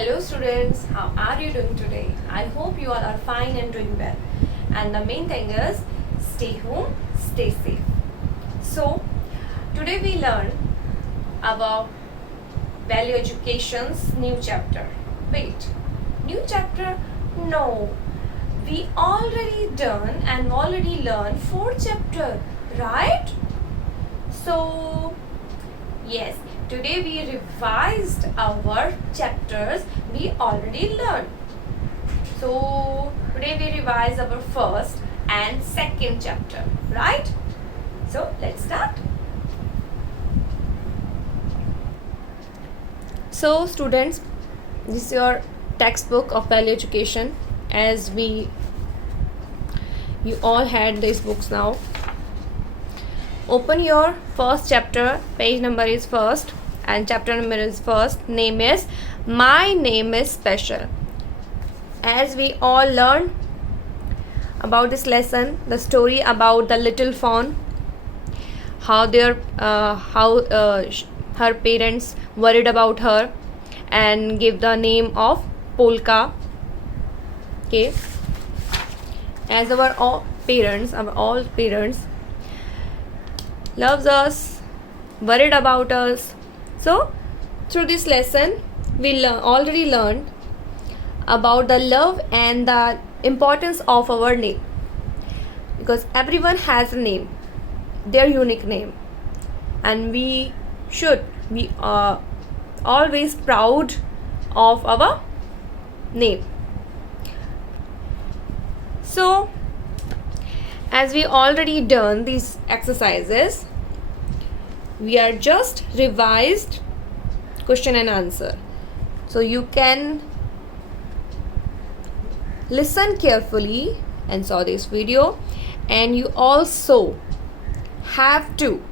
Hello students, how are you doing today? I hope you all are fine and doing well. And the main thing is stay home, stay safe. So today we learn about value education's new chapter. Wait, new chapter? No, we already done and already learned fourth chapter, right? So yes, today we revised our chapters we already learned. So today we revise our first and second chapter, right? So let's start. So students, this is your textbook of value education. As you all had these books now. Open your first chapter, page number is first and chapter number is first. Name is My Name is Special. As we all learned about this lesson, the story about the little fawn, how her parents worried about her and gave the name of Polka. Okay, as our all parents loves us, worried about us. So through this lesson we already learned about the love and the importance of our name, because everyone has a name, their unique name, and we should be always proud of our name. So as we already done these exercises, we are just revised question and answer. So you can listen carefully and saw this video, and you also have to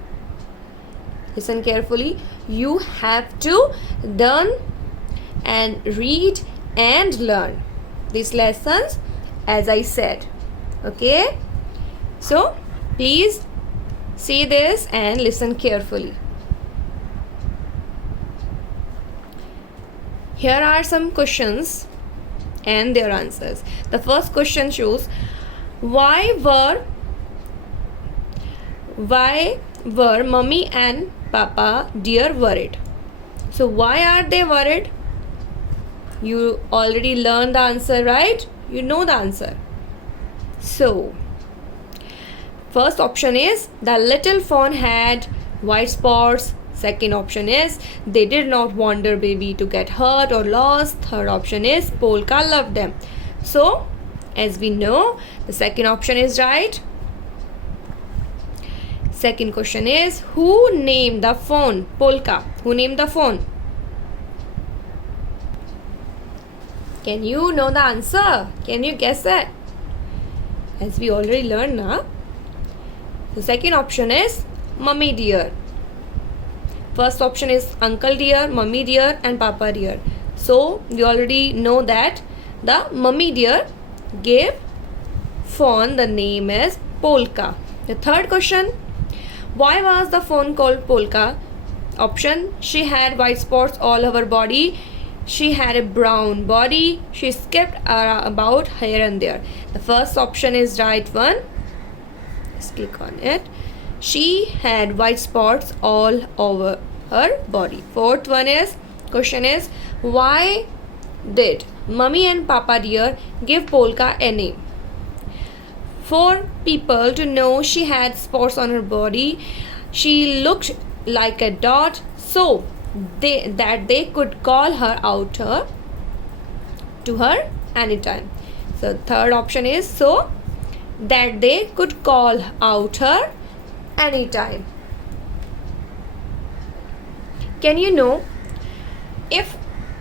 listen carefully. You have to learn and read and learn these lessons as I said. Okay, so please see this and listen carefully. Here are some questions and their answers. The first question shows why were mummy and papa dear worried? So why are they worried? You already learned the answer, right? You know the answer. So first option is the little fawn had white spots. Second option is they did not want their baby to get hurt or lost. Third option is Polka loved them. So as we know, the second option is right. Second question is who named the fawn Polka? Who named the fawn? Can you know the answer? Can you guess it? As we already learned now. The second option is mummy dear. First option is uncle dear, mummy dear and papa dear. So we already know that the mummy dear gave fawn the name as Polka. The third question, why was the fawn called Polka? Option, she had white spots all over body. She had a brown body. She skipped about here and there. The first option is right one. Let's click on it. She had white spots all over her body. Fourth one is, question is, why did mummy and papa dear give Polka a name? For people to know she had spots on her body, she looked like a dot, so they could call her out to her anytime. So third option is so that they could call out her anytime. Can you know, if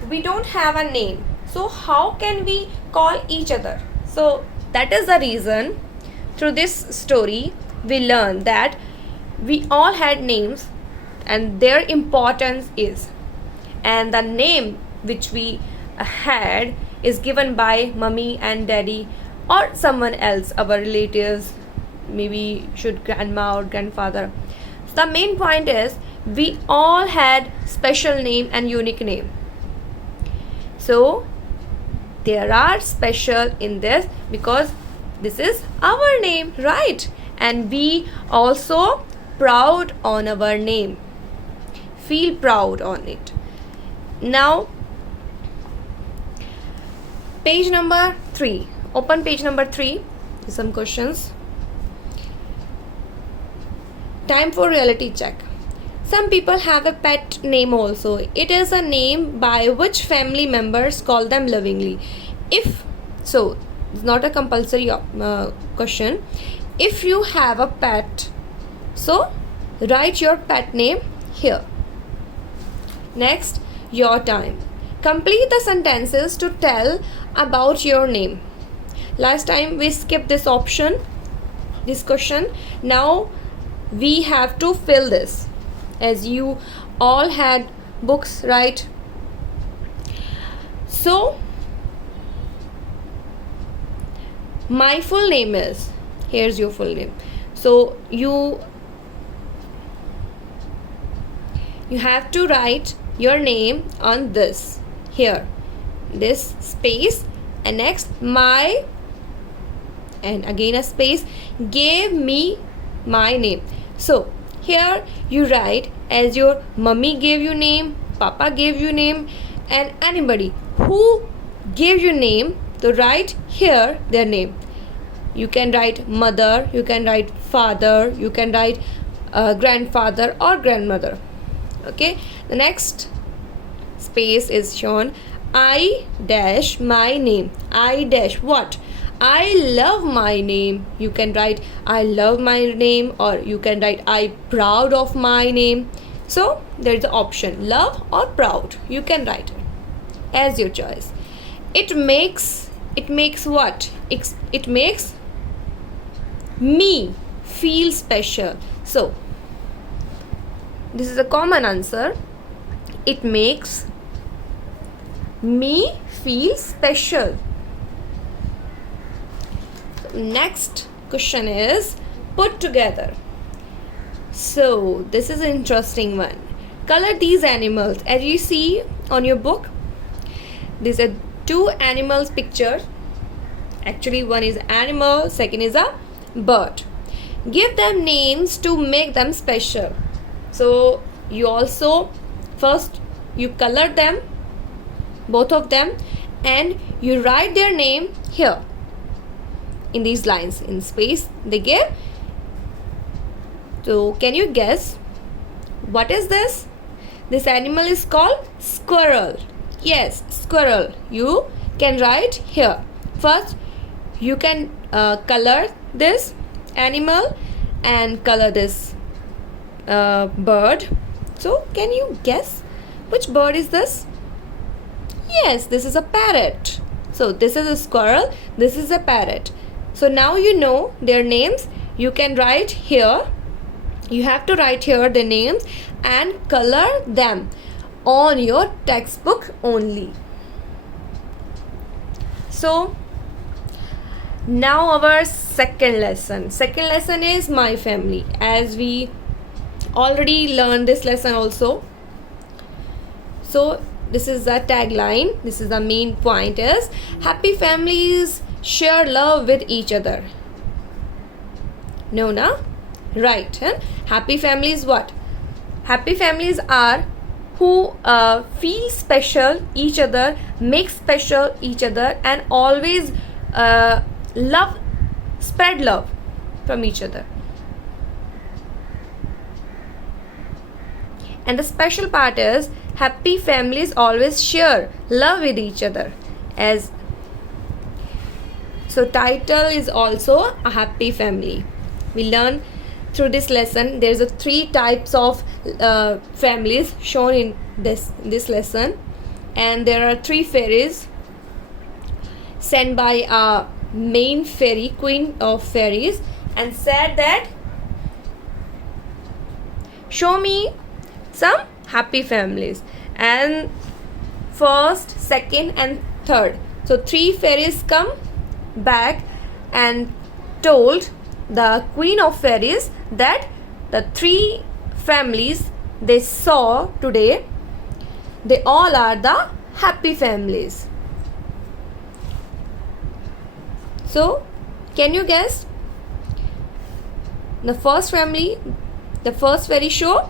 we don't have a name, so how can we call each other? So that is the reason through this story we learn that we all had names and their importance is, and the name which we had is given by mummy and daddy or someone else, our relatives, maybe should grandma or grandfather. So the main point is we all had special name and unique name. So there are special in this because this is our name, right? And we also proud on our name. Feel proud on it. Now, page number 3. Open page number 3. Some questions. Time for reality check. Some people have a pet name also. It is a name by which family members call them lovingly. If so, it's not a compulsory question. If you have a pet, so write your pet name here. Next, your time. Complete the sentences to tell about your name. Last time we skipped this option, this question. Now we have to fill this, as you all had books, right? So my full name is, here's your full name. So you have to write your name on this, here, this space, and next my, and again a space, gave me my name. So here you write as your mummy gave you name, papa gave you name, and anybody who gave you name, to write here their name. You can write mother, you can write father, you can write grandfather or grandmother. Okay, the next space is shown. I dash my name. I dash what? I love my name. You can write I love my name, or you can write I proud of my name. So there is the option love or proud. You can write it as your choice. It makes what? It makes me feel special. So this is a common answer. It makes me feel special. Next question is put together. So this is an interesting one. Color these animals. As you see on your book, these are two animals pictures. Actually, one is animal, second is a bird. Give them names to make them special. So you also first you color them, both of them, and you write their name here in these lines, in space they give. So can you guess what is this? This animal is called squirrel. Yes, squirrel. You can write here. First you can color this animal and color this bird. So can you guess which bird is this? Yes, this is a parrot. So this is a squirrel, this is a parrot. So now you know their names. You can write here. You have to write here the names and color them on your textbook only. So now our second lesson. Second lesson is my family. As we already learned this lesson also. So this is the tagline. This is the main point is happy families share love with each other. No, na? Right. Huh? Happy families what? Happy families are who feel special each other, make special each other, and always love, spread love from each other. And the special part is happy families always share love with each other. As so title is also a happy family. We learn through this lesson there's a 3 types of families shown in this lesson, and there are 3 fairies sent by a main fairy, queen of fairies, and said that show me some happy families, and first, second and third. So 3 fairies come back and told the queen of fairies that the 3 families they saw today, they all are the happy families. So, can you guess? The first family, the first fairy show,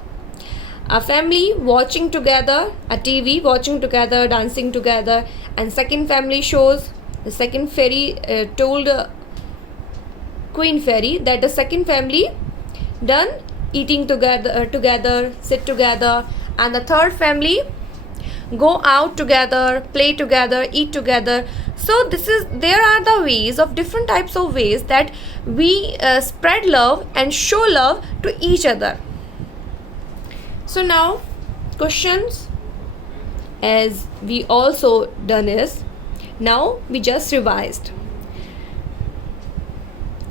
a family watching together, a TV watching together, dancing together, and second family shows, the second fairy told Queen Fairy that the second family done eating together, sit together, and the third family go out together, play together, eat together. So there are the ways of different types of ways that we spread love and show love to each other. So now questions, as we also done is, now we just revised.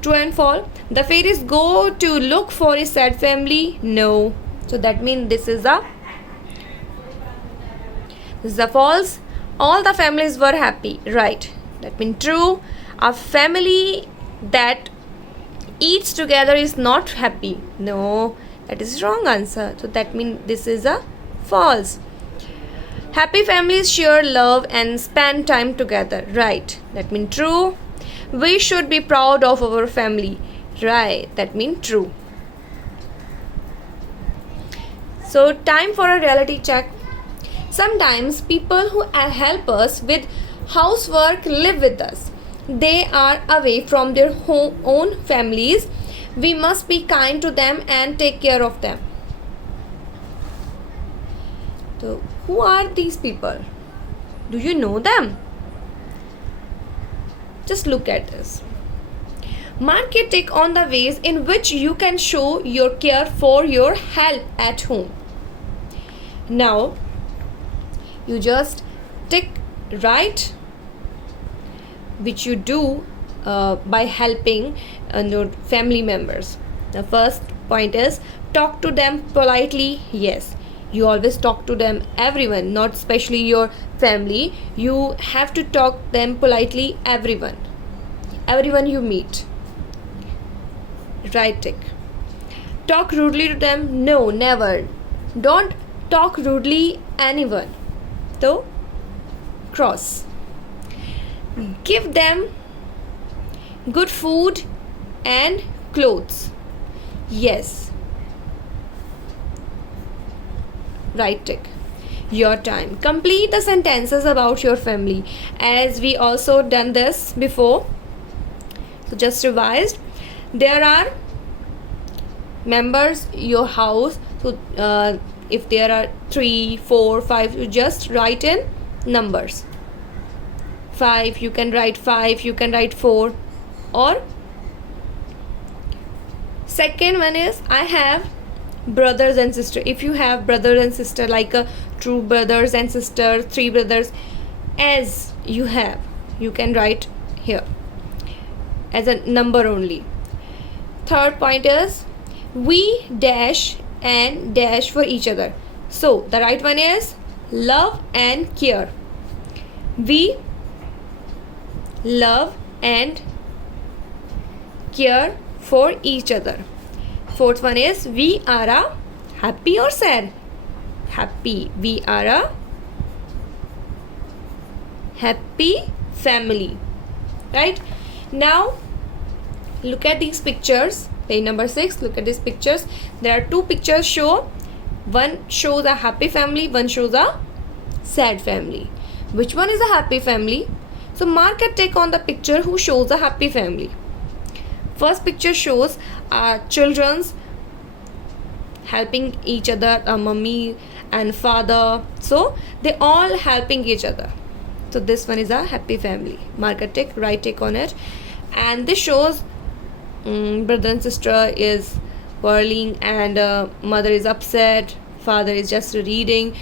True and false. The fairies go to look for a sad family. No. So that means this is a false. All the families were happy. Right. That means true. A family that eats together is not happy. No. That is wrong answer. So that means this is a false. Happy families share love and spend time together. Right. That means true. We should be proud of our family. Right. That means true. So time for a reality check. Sometimes people who help us with housework live with us. They are away from their own families. We must be kind to them and take care of them. So who are these people? Do you know them? Just look at this. Mark your tick on the ways in which you can show your care for your help at home. Now, you just tick right which you do by helping your family members. The first point is talk to them politely. Yes, you always talk to them, everyone, not especially your family. You have to talk them politely, everyone you meet. Right tick. Talk rudely to them. No, never. Don't talk rudely anyone. So cross. Give them good food and clothes. Yes. Right tick. Your time. Complete the sentences about your family, as we also done this before. So just revised. There are members your house. So if there are 3, 4, 5, you just write in numbers. 5, you can write 5, you can write 4. Or second one is I have brothers and sister. If you have brothers and sister, like a true brothers and sister, 3 brothers, as you have, you can write here as a number only. Third point is we dash and dash for each other. So the right one is love and care. We love and care for each other. Fourth one is we are a happy or sad? Happy. We are a happy family. Right? Now look at these pictures. Page number 6. Look at these pictures. There are 2 pictures show. One shows a happy family, one shows a sad family. Which one is a happy family? So mark a tick on the picture who shows a happy family. First picture shows children's helping each other, a mummy and father. So they all helping each other. So this one is a happy family. Mark a tick, right tick on it. And this shows brother and sister is quarreling and mother is upset, father is just reading.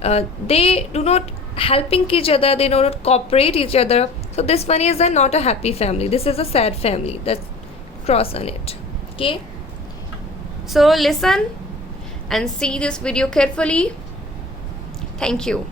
They do not helping each other, they do not cooperate each other. So this one is not a happy family. This is a sad family. That's cross on it. Okay, so listen and see this video carefully. Thank you.